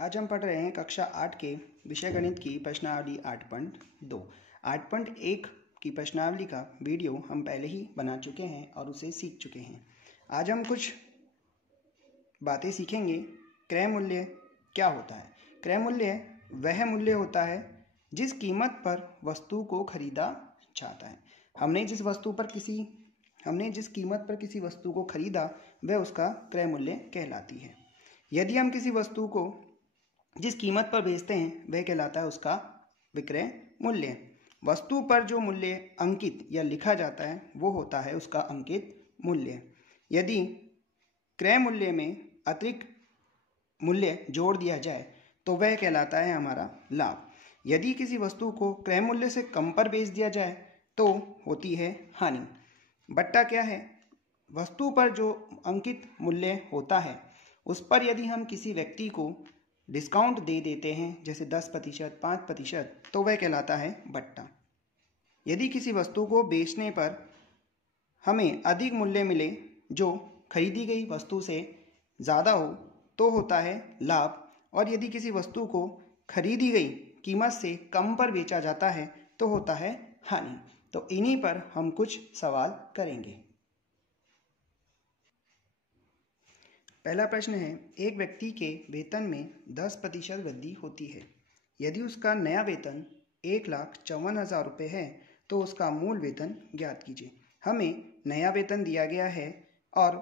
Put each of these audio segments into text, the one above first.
आज हम पढ़ रहे हैं कक्षा 8 के विषय गणित की प्रश्नावली 8.2। 8.1 की प्रश्नावली का वीडियो हम पहले ही बना चुके हैं और उसे सीख चुके हैं। आज हम कुछ बातें सीखेंगे। क्रय मूल्य क्या होता है? क्रय मूल्य वह मूल्य होता है जिस कीमत पर वस्तु को खरीदा जाता है। हमने जिस कीमत पर किसी वस्तु को खरीदा वह उसका क्रय मूल्य कहलाती है। यदि हम किसी वस्तु को जिस कीमत पर बेचते हैं वह कहलाता है उसका विक्रय मूल्य। वस्तु पर जो मूल्य अंकित या लिखा जाता है वो होता है उसका अंकित मूल्य। यदि क्रय मूल्य में अतिरिक्त मूल्य जोड़ दिया जाए तो वह कहलाता है हमारा लाभ। यदि किसी वस्तु को क्रय मूल्य से कम पर बेच दिया जाए तो होती है हानि। बट्टा क्या है? वस्तु पर जो अंकित मूल्य होता है उस पर यदि हम किसी व्यक्ति को डिस्काउंट दे देते हैं, जैसे 10%, 5%, तो वह कहलाता है बट्टा। यदि किसी वस्तु को बेचने पर हमें अधिक मूल्य मिले जो खरीदी गई वस्तु से ज़्यादा हो तो होता है लाभ, और यदि किसी वस्तु को खरीदी गई कीमत से कम पर बेचा जाता है तो होता है हानि। तो इन्हीं पर हम कुछ सवाल करेंगे। पहला प्रश्न है, एक व्यक्ति के वेतन में 10% वृद्धि होती है। यदि उसका नया वेतन 1,54,000 रुपये है तो उसका मूल वेतन ज्ञात कीजिए। हमें नया वेतन दिया गया है और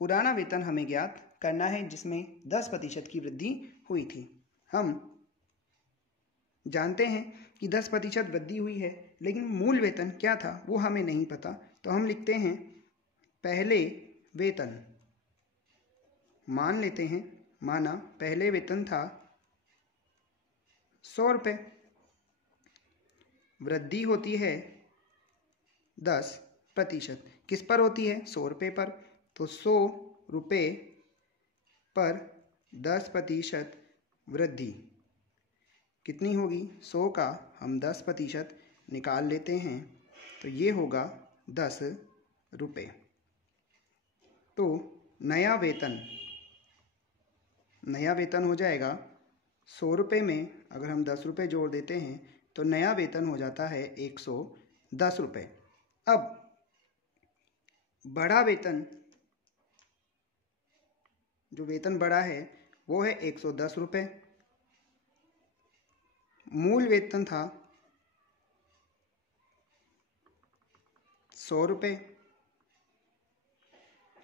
पुराना वेतन हमें ज्ञात करना है जिसमें 10% की वृद्धि हुई थी। हम जानते हैं कि 10% वृद्धि हुई है, लेकिन मूल वेतन क्या था वो हमें नहीं पता। तो हम लिखते हैं पहले वेतन। मान लेते हैं, माना पहले वेतन था 100 रुपये, वृद्धि होती है 10%। किस पर होती है? 100 रुपये पर। तो 100 रुपये पर 10% वृद्धि कितनी होगी? 100 का हम 10% निकाल लेते हैं तो ये होगा 10 रुपये। तो नया वेतन हो जाएगा 100 रुपये में अगर हम 10 रुपये जोड़ देते हैं तो नया वेतन हो जाता है 110 रुपये। अब बड़ा वेतन, जो वेतन बड़ा है वो है 110 रुपये। मूल वेतन था 100 रुपये।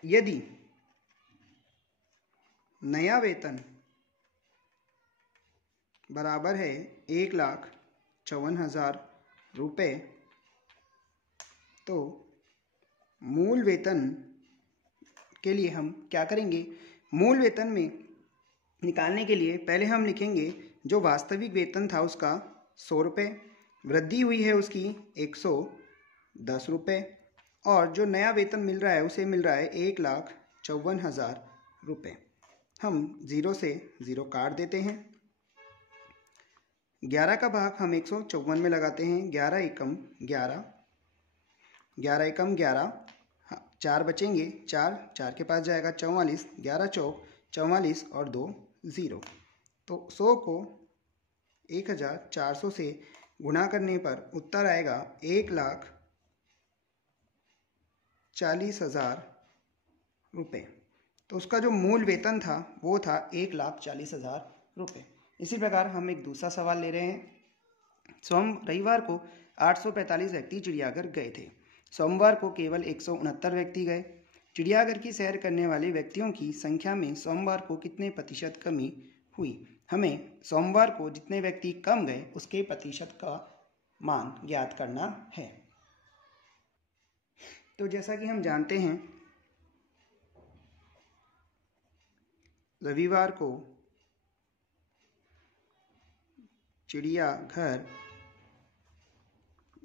यदि नया वेतन बराबर है 1,54,000 रुपये तो मूल वेतन के लिए हम क्या करेंगे? मूल वेतन में निकालने के लिए पहले हम लिखेंगे जो वास्तविक वेतन था उसका 100 रुपये, वृद्धि हुई है उसकी 110 रुपये, और जो नया वेतन मिल रहा है उसे मिल रहा है 1,54,000 रुपये। हम 0 से 0 काट देते हैं। 11 का भाग हम 154 में लगाते हैं। 11 एकम 11, 11 एकम 11, 4 बचेंगे, 4 के पास जाएगा 44, 11 चौक 44 और 2 0। तो 100 को 1,400 से गुणा करने पर उत्तर आएगा 1,40,000 रुपये। तो उसका जो मूल वेतन था वो था 1,40,000 रुपये। इसी प्रकार हम एक दूसरा सवाल ले रहे हैं। रविवार को 845 व्यक्ति चिड़ियाघर गए थे। सोमवार को केवल 169 व्यक्ति गए। चिड़ियाघर की सैर करने वाले व्यक्तियों की संख्या में सोमवार को कितने प्रतिशत कमी हुई? हमें सोमवार को जितने व्यक्ति कम गए उसके प्रतिशत का मान ज्ञात करना है। तो जैसा कि हम जानते हैं, रविवार को चिड़ियाघर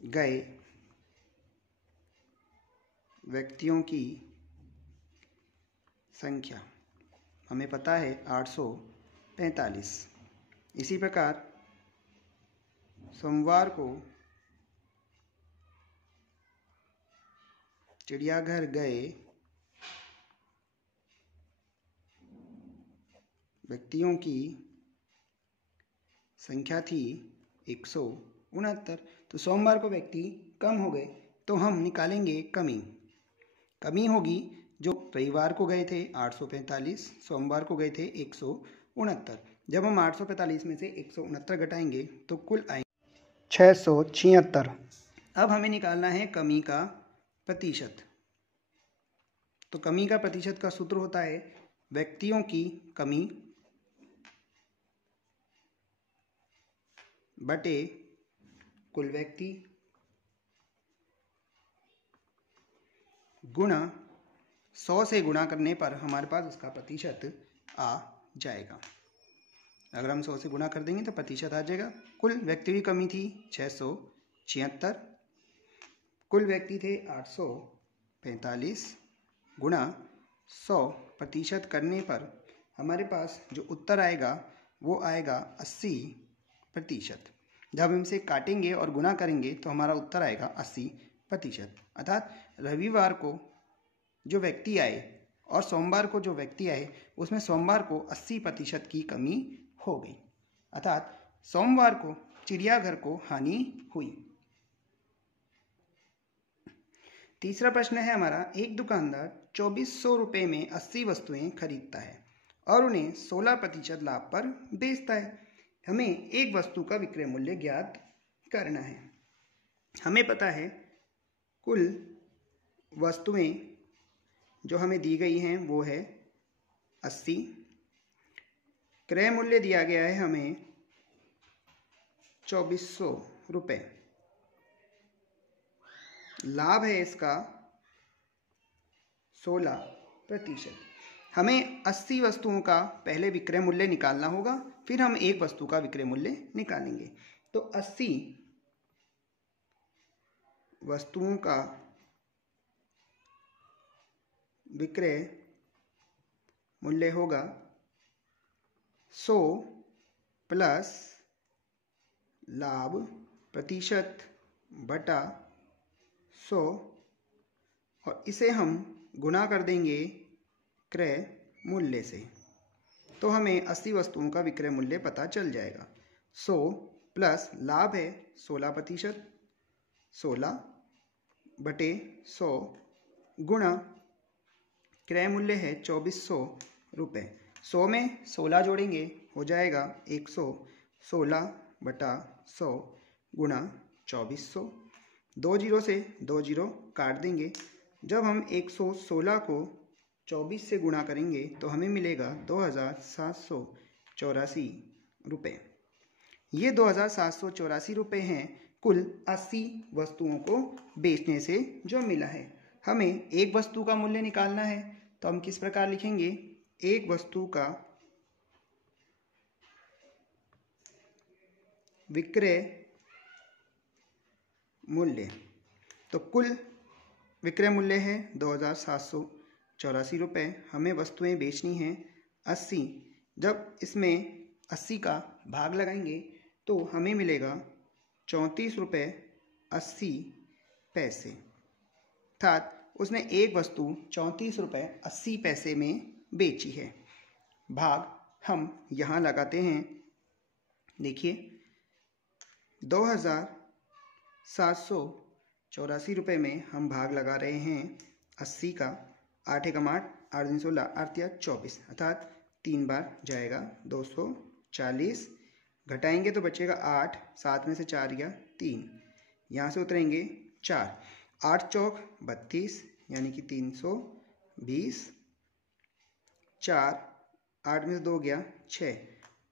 गए व्यक्तियों की संख्या हमें पता है 845। इसी प्रकार सोमवार को चिड़ियाघर गए व्यक्तियों की संख्या थी 169। तो सोमवार को व्यक्ति कम हो गए, तो हम निकालेंगे कमी। कमी होगी जो रविवार को गए थे 845, सोमवार को गए थे 169। जब हम 845 में से 169 घटाएंगे तो कुल आएंगे 676। अब हमें निकालना है कमी का प्रतिशत। तो कमी का प्रतिशत का सूत्र होता है व्यक्तियों की कमी बटे कुल व्यक्ति गुणा 100 से गुणा करने पर हमारे पास उसका प्रतिशत आ जाएगा। अगर हम 100 से गुणा कर देंगे तो प्रतिशत आ जाएगा। कुल व्यक्ति की कमी थी 676, कुल व्यक्ति थे 845 गुणा 100 प्रतिशत करने पर हमारे पास जो उत्तर आएगा वो आएगा 80%। जब हम इसे काटेंगे और गुणा करेंगे तो हमारा उत्तर आएगा 80%। अर्थात रविवार को जो व्यक्ति आए और सोमवार को जो व्यक्ति आए उसमें सोमवार को 80% की कमी हो गई। अर्थात सोमवार को चिड़ियाघर को हानि हुई। तीसरा प्रश्न है हमारा, एक दुकानदार 2400 रुपये में 80 वस्तुएं खरीदता है और उन्हें 16% लाभ पर बेचता है। हमें एक वस्तु का विक्रय मूल्य ज्ञात करना है। हमें पता है कुल वस्तुएं जो हमें दी गई हैं वो है 80, क्रय मूल्य दिया गया है हमें 2400 रुपये, लाभ है इसका 16%। हमें 80 वस्तुओं का पहले विक्रय मूल्य निकालना होगा, फिर हम एक वस्तु का विक्रय मूल्य निकालेंगे। तो 80 वस्तुओं का विक्रय मूल्य होगा 100 प्लस लाभ प्रतिशत बटा 100 और इसे हम गुणा कर देंगे क्रय मूल्य से, तो हमें 80 वस्तुओं का विक्रय मूल्य पता चल जाएगा। 100 प्लस लाभ है 16%, 16 बटे 100 गुणा क्रय मूल्य है 2400 रुपये। 100 में 16 जोड़ेंगे हो जाएगा 116 बटा 100 गुणा 2400। 2 जीरो से 2 जीरो काट देंगे। जब हम 116 को 24 से गुणा करेंगे तो हमें मिलेगा 2784 रुपये। ये 2784 रुपये हैं कुल 80 वस्तुओं को बेचने से जो मिला है। हमें एक वस्तु का मूल्य निकालना है, तो हम किस प्रकार लिखेंगे, एक वस्तु का विक्रय मूल्य। तो कुल विक्रय मूल्य है 2784 रुपये। हमें वस्तुएं बेचनी हैं 80। जब इसमें 80 का भाग लगाएंगे तो हमें मिलेगा 34 रुपये 80 पैसे। अर्थात उसने एक वस्तु 34 रुपये 80 पैसे में बेची है। भाग हम यहाँ लगाते हैं। देखिए 2784 रुपये में हम भाग लगा रहे हैं 80 का। 8 एकम 8, 8 दूनी 16, 8 या 24, अर्थात 3 बार जाएगा 240। घटाएंगे तो बचेगा 8, 7 में से 4 या 3, यहाँ से उतरेंगे 4, 8 चौक 32 यानी कि 320, 4, 8 में से 2 गया 6,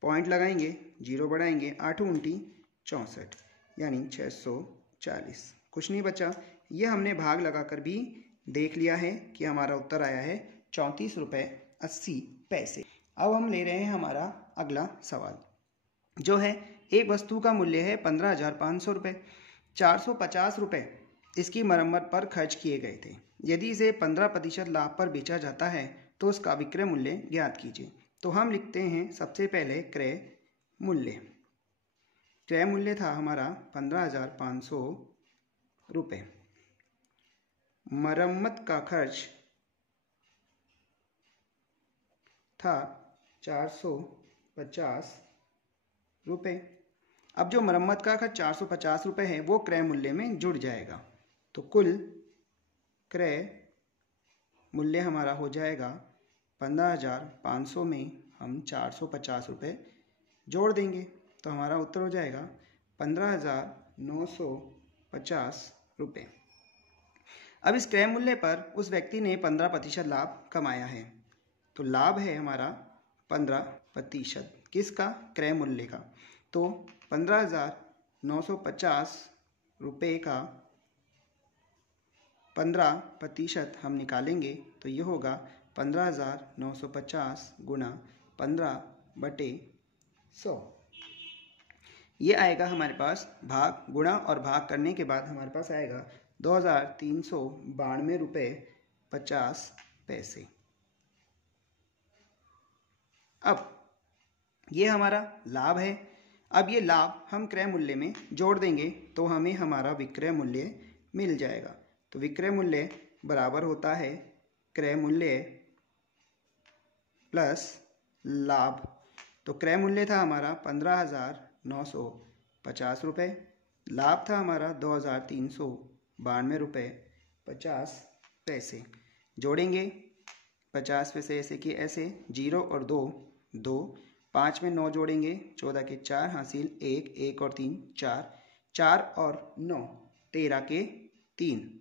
पॉइंट लगाएंगे, जीरो बढ़ाएंगे, 8 उनटी 64 यानी 640। कुछ नहीं बचा। ये हमने भाग लगाकर भी देख लिया है कि हमारा उत्तर आया है 34 रुपये 80 पैसे। अब हम ले रहे हैं हमारा अगला सवाल, जो है एक वस्तु का मूल्य है 15,500 रुपये। 450 रुपये इसकी मरम्मत पर खर्च किए गए थे। यदि इसे 15% लाभ पर बेचा जाता है तो उसका विक्रय मूल्य ज्ञात कीजिए। तो हम लिखते हैं सबसे पहले क्रय मूल्य। क्रय मूल्य था हमारा 15,500 रुपये। मरम्मत का खर्च था 450 रुपये। अब जो मरम्मत का खर्च 450 रुपये है वो क्रय मूल्य में जुड़ जाएगा, तो कुल क्रय मूल्य हमारा हो जाएगा 15,500 में हम 450 रुपये जोड़ देंगे, तो हमारा उत्तर हो जाएगा 15,950 रुपये। अब इस क्रय मूल्य पर उस व्यक्ति ने 15% लाभ कमाया है, तो लाभ है हमारा 15% किसका? क्रय मूल्य का। तो 15,950 रुपये का 15% हम निकालेंगे तो ये होगा 15,950 गुणा 15/100। ये आएगा हमारे पास भाग, गुणा और भाग करने के बाद हमारे पास आएगा 2,392 रुपये 50 पैसे। अब ये हमारा लाभ है। अब ये लाभ हम क्रय मूल्य में जोड़ देंगे तो हमें हमारा विक्रय मूल्य मिल जाएगा। तो विक्रय मूल्य बराबर होता है क्रय मूल्य प्लस लाभ। तो क्रय मूल्य था हमारा 15,950 रुपये, लाभ था हमारा 2,392 रुपये 50 पैसे। जोड़ेंगे 50 पैसे ऐसे कि ऐसे, 0 और 2 2, 5 में 9 जोड़ेंगे 14 के 4 हासिल 1, 1 और 3 4, 4 और 9 13 के 3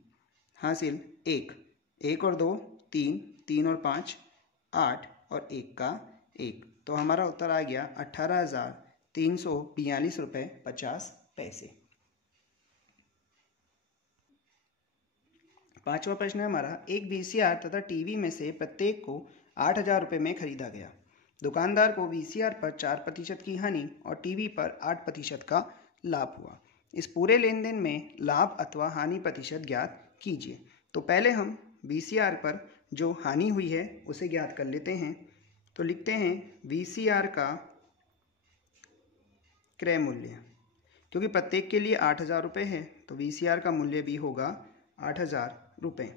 हासिल 1, 1 और 2 3, 3 और 5 8 और 1 का 1। तो हमारा उत्तर आ गया 18,342 रुपये 50 पैसे। पांचवा प्रश्न है हमारा, एक वीसीआर तथा टीवी में से प्रत्येक को 8,000 रुपये में खरीदा गया। दुकानदार को वीसीआर पर 4% की हानि और टीवी पर 8% का लाभ हुआ। इस पूरे लेन देन में लाभ अथवा हानि प्रतिशत ज्ञात कीजिए। तो पहले हम वीसीआर पर जो हानि हुई है उसे ज्ञात कर लेते हैं। तो लिखते हैं वीसीआर का क्रय मूल्य, क्योंकि प्रत्येक के लिए 8,000 रुपये है तो वीसीआर का मूल्य भी होगा 8,000 रुपये।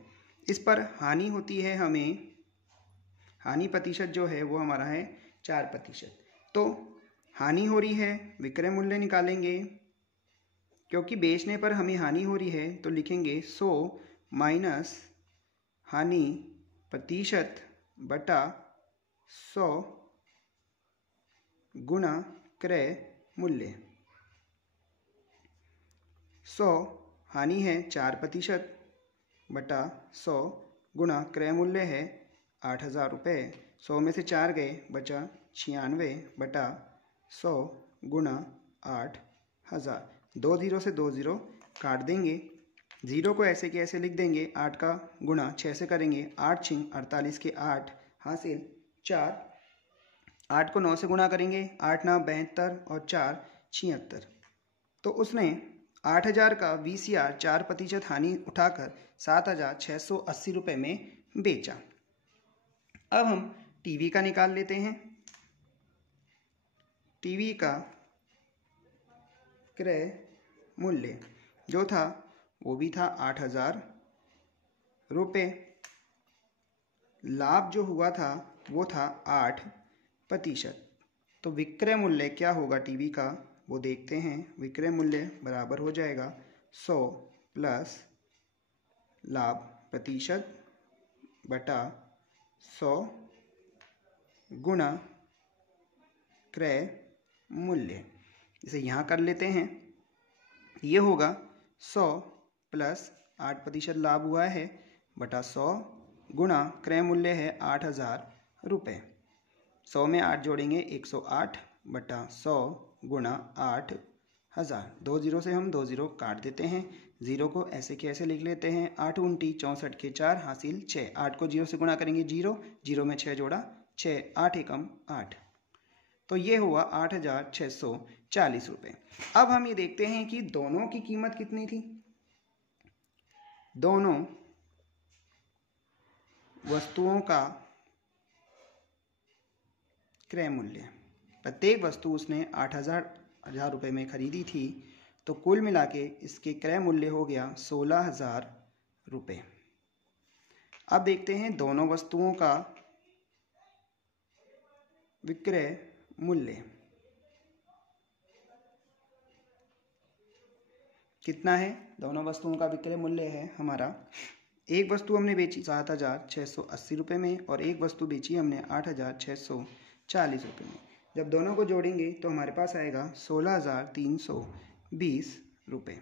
इस पर हानि होती है हमें, हानि प्रतिशत जो है वो हमारा है 4%। तो हानि हो रही है, विक्रय मूल्य निकालेंगे, क्योंकि बेचने पर हमें हानि हो रही है तो लिखेंगे 100 माइनस हानि प्रतिशत बटा 100 गुणा क्रय मूल्य। 100 हानि है 4% बटा 100 गुणा क्रय मूल्य है 8,000 रुपये। 100 में से 4 गए बचा 96 बटा 100 गुणा 8,000। 2 0 से 2 0 काट देंगे, 0 को ऐसे के ऐसे लिख देंगे, 8 का गुणा 6 से करेंगे, 8 छिंग 48 के 8 हासिल 4। 8 को 9 से गुणा करेंगे, 8 9 72 और 4 76। तो उसने 8,000 का वीसीआर 4% हानि उठाकर 7,680 रुपये में बेचा। अब हम टीवी का निकाल लेते हैं। टीवी का क्रय मूल्य जो था वो भी था 8,000 रुपये। लाभ जो हुआ था वो था 8%। तो विक्रय मूल्य क्या होगा टीवी का वो देखते हैं। विक्रय मूल्य बराबर हो जाएगा 100 प्लस लाभ प्रतिशत बटा 100 गुणा क्रय मूल्य। इसे यहाँ कर लेते हैं, ये होगा 100 प्लस 8% लाभ हुआ है बटा 100 गुणा क्रय मूल्य है 8,000 रुपये। 100 में 8 जोड़ेंगे 108 बटा 100 गुणा 8,000। 2 0 से हम 2 0 काट देते हैं, 0 को ऐसे के ऐसे लिख लेते हैं, 8 उनटी 64 के 4 हासिल 6। 8 को 0 से गुणा करेंगे 0, 0 में 6 जोड़ा 6, 8 एकम 8। तो ये हुआ 8,640 रुपये। अब हम ये देखते हैं कि दोनों की कीमत कितनी थी। दोनों वस्तुओं का क्रय मूल्य, प्रत्येक वस्तु उसने 8,000 रुपये में खरीदी थी, तो कुल मिला के इसके क्रय मूल्य हो गया 16,000 रुपये। अब देखते हैं दोनों वस्तुओं का विक्रय मूल्य। कितना है, दोनों वस्तुओं का विक्रय मूल्य है हमारा, एक वस्तु हमने बेची 7,680 रुपये में और एक वस्तु बेची हमने 8,640 रुपये में। जब दोनों को जोड़ेंगे तो हमारे पास आएगा 16,320 रुपये।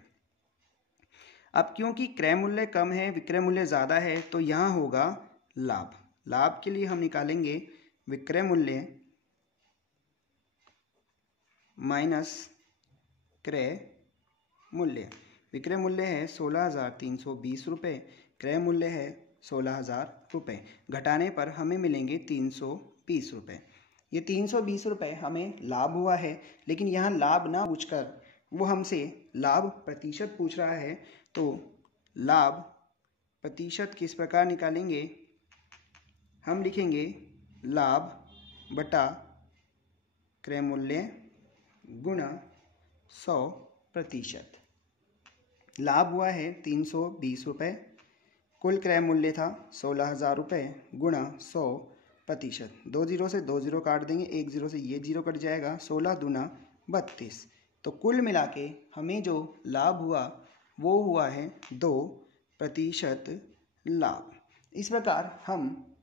अब क्योंकि क्रय मूल्य कम है, विक्रय मूल्य ज़्यादा है, तो यहाँ होगा लाभ। लाभ के लिए हम निकालेंगे विक्रय मूल्य माइनस क्रय मूल्य। विक्रय मूल्य है 16,320 रुपये, क्रय मूल्य है 16,000 रुपये। घटाने पर हमें मिलेंगे 320 रुपये। ये 320 रुपये हमें लाभ हुआ है, लेकिन यहाँ लाभ ना पूछकर वो हमसे लाभ प्रतिशत पूछ रहा है। तो लाभ प्रतिशत किस प्रकार निकालेंगे, हम लिखेंगे लाभ बटा क्रय मूल्य गुणा 100%। लाभ हुआ है 320 रुपये, कुल क्रय मूल्य था 16,000 रुपये गुणा 100%। 2 जीरो से 2 जीरो काट देंगे, 1 जीरो से ये जीरो कट जाएगा, 16 दूना 32। तो कुल मिला के हमें जो लाभ हुआ वो हुआ है 2% लाभ। इस प्रकार हम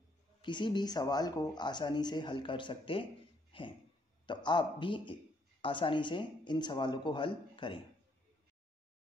किसी भी सवाल को आसानी से हल कर सकते हैं। तो आप भी आसानी से इन सवालों को हल करें।